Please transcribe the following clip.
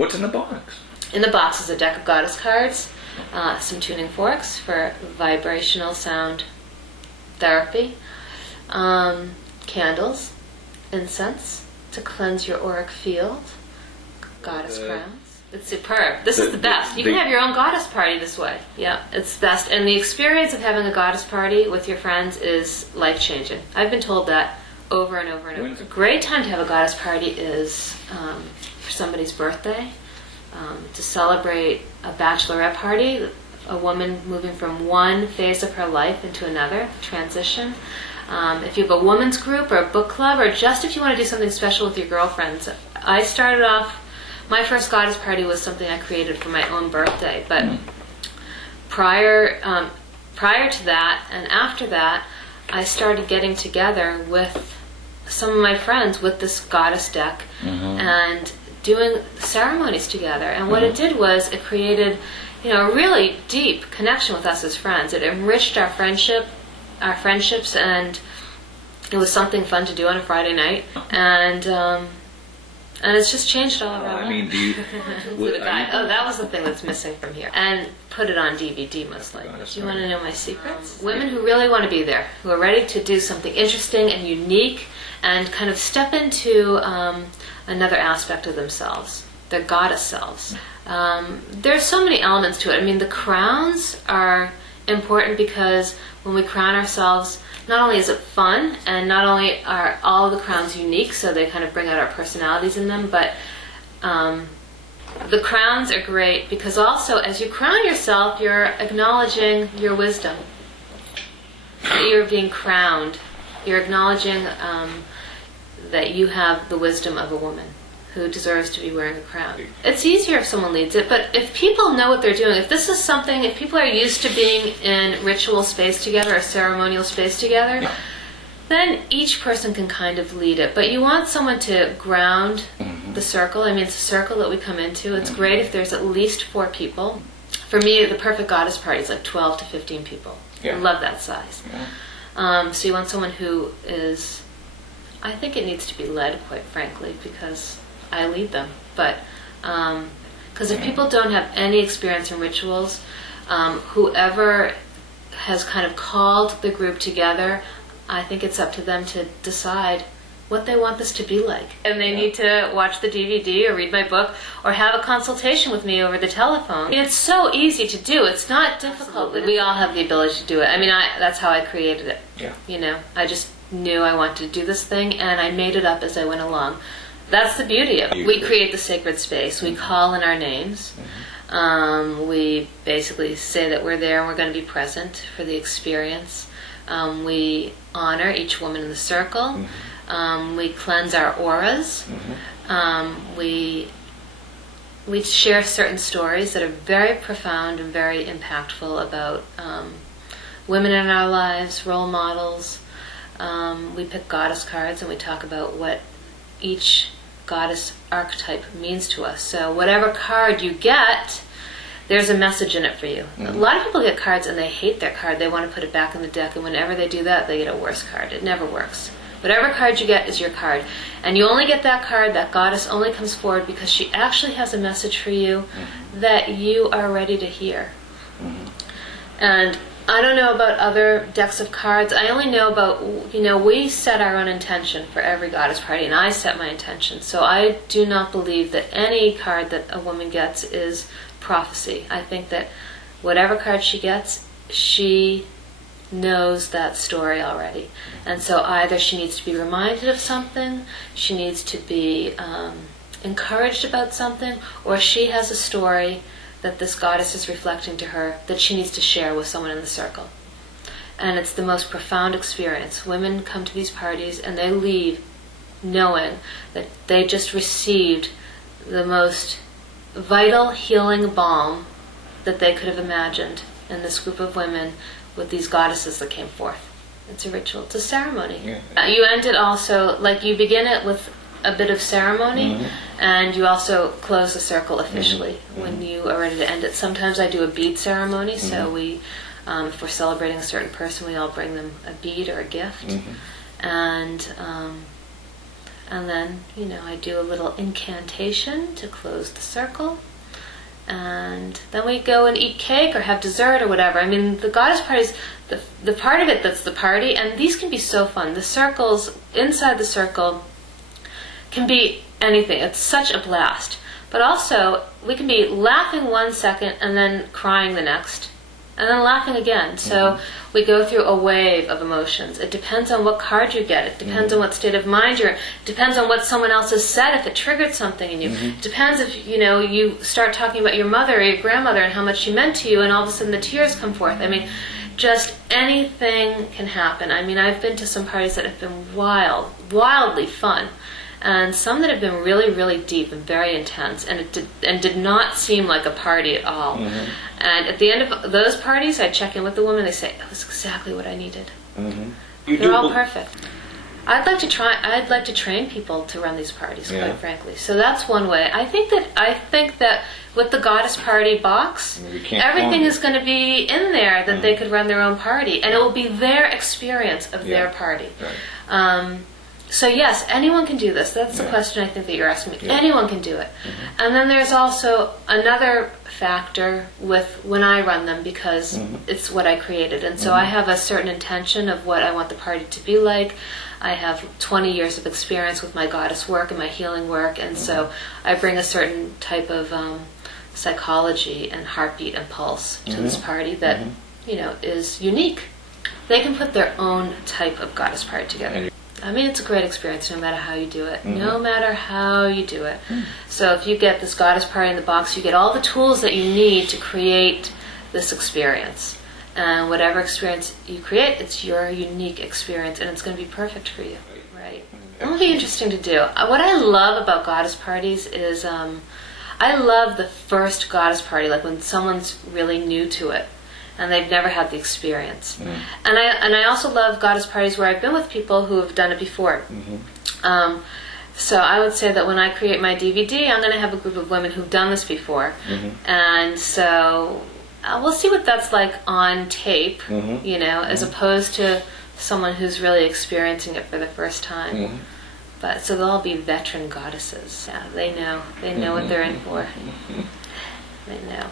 What's in the box? In the box is a deck of goddess cards, some tuning forks for vibrational sound therapy, candles, incense to cleanse your auric field, goddess crowns. It's superb. This is the best. You can have your own goddess party this way. Yeah, it's the best. And the experience of having a goddess party with your friends is life-changing. I've been told that over and over and over. A great time to have a goddess party is for somebody's birthday, to celebrate a bachelorette party, a woman moving from one phase of her life into another, transition. If you have a women's group or a book club, or just if you want to do something special with your girlfriends. I started off, my first goddess party was something I created for my own birthday, but prior to that and after that, I started getting together with some of my friends with this goddess deck and doing ceremonies together. And what it did was it created, a really deep connection with us as friends. It enriched our friendships, and it was something fun to do on a Friday night. And it's just changed all around. That was the thing that's missing from here. And put it on DVD mostly. Do you want to know my secrets? Women who really want to be there, who are ready to do something interesting and unique and kind of step into another aspect of themselves, their goddess selves. There's so many elements to it. I mean, the crowns are important because when we crown ourselves, not only is it fun, and not only are all of the crowns unique, so they kind of bring out our personalities in them, but the crowns are great because also as you crown yourself, you're acknowledging your wisdom. You're being crowned. You're acknowledging that you have the wisdom of a woman who deserves to be wearing a crown. It's easier if someone leads it, but if people know what they're doing, if people are used to being in ritual space together or ceremonial space together, then each person can kind of lead it. But you want someone to ground the circle. I mean, it's a circle that we come into. It's great if there's at least 4 people. For me, the perfect goddess party is like 12 to 15 people. I love that size. So you want someone who is, I think it needs to be led, quite frankly, because I lead them. But because if people don't have any experience in rituals, whoever has kind of called the group together, I think it's up to them to decide what they want this to be like. And they need to watch the DVD or read my book or have a consultation with me over the telephone. I mean, it's so easy to do. It's not difficult. We all have the ability to do it. I mean, that's how I created it. I just knew I wanted to do this thing, and I made it up as I went along. That's the beauty of it. We create the sacred space. We call in our names. We basically say that we're there and we're going to be present for the experience. We honor each woman in the circle. We cleanse our auras. We share certain stories that are very profound and very impactful about women in our lives, role models. We pick goddess cards and we talk about what each goddess archetype means to us. So whatever card you get, there's a message in it for you. A lot of people get cards and they hate their card. They want to put it back in the deck, and whenever they do that, they get a worse card. It never works. Whatever card you get is your card. And you only get that card, that goddess only comes forward because she actually has a message for you that you are ready to hear. And I don't know about other decks of cards. I only know about, we set our own intention for every goddess party, and I set my intention. So I do not believe that any card that a woman gets is prophecy. I think that whatever card she gets, she knows that story already. And so either she needs to be reminded of something, she needs to be encouraged about something, or she has a story that this goddess is reflecting to her that she needs to share with someone in the circle. And it's the most profound experience. Women come to these parties and they leave knowing that they just received the most vital healing balm that they could have imagined in this group of women with these goddesses that came forth. It's a ritual. It's a ceremony. You end it also, you begin it with a bit of ceremony, and you also close the circle officially when you are ready to end it. Sometimes I do a bead ceremony, so we, if we're celebrating a certain person, we all bring them a bead or a gift, and And then, I do a little incantation to close the circle. And then we go and eat cake or have dessert or whatever. I mean, the goddess parties, the part of it that's the party, and these can be so fun. The circles, inside the circle, can be anything. It's such a blast. But also, we can be laughing 1 second and then crying the next. And then laughing again. So we go through a wave of emotions. It depends on what card you get. It depends on what state of mind you're in. It depends on what someone else has said, if it triggered something in you. It depends if, you start talking about your mother or your grandmother and how much she meant to you, and all of a sudden the tears come forth. I mean, just anything can happen. I mean, I've been to some parties that have been wildly fun. And some that have been really, really deep and very intense, and did not seem like a party at all. And at the end of those parties, I check in with the woman. They say, "It was exactly what I needed." They're all perfect. I'd like to train people to run these parties, quite frankly. So that's one way. I think that with the goddess party box, everything is going to be in there that they could run their own party, and it will be their experience of their party. Right. So yes, anyone can do this. That's the question I think that you're asking me. Anyone can do it. And then there's also another factor with when I run them, because it's what I created. And so I have a certain intention of what I want the party to be like. I have 20 years of experience with my goddess work and my healing work, and so I bring a certain type of psychology and heartbeat and pulse to this party that, is unique. They can put their own type of goddess party together. I mean, it's a great experience no matter how you do it. No matter how you do it. So if you get this goddess party in the box, you get all the tools that you need to create this experience. And whatever experience you create, it's your unique experience, and it's going to be perfect for you. Right. It'll be interesting to do. What I love about goddess parties is I love the first goddess party, like when someone's really new to it and they've never had the experience. And I also love goddess parties where I've been with people who have done it before. So I would say that when I create my DVD, I'm going to have a group of women who've done this before. And so we'll see what that's like on tape, as opposed to someone who's really experiencing it for the first time. But so they'll all be veteran goddesses. Yeah, they know what they're in for. They know.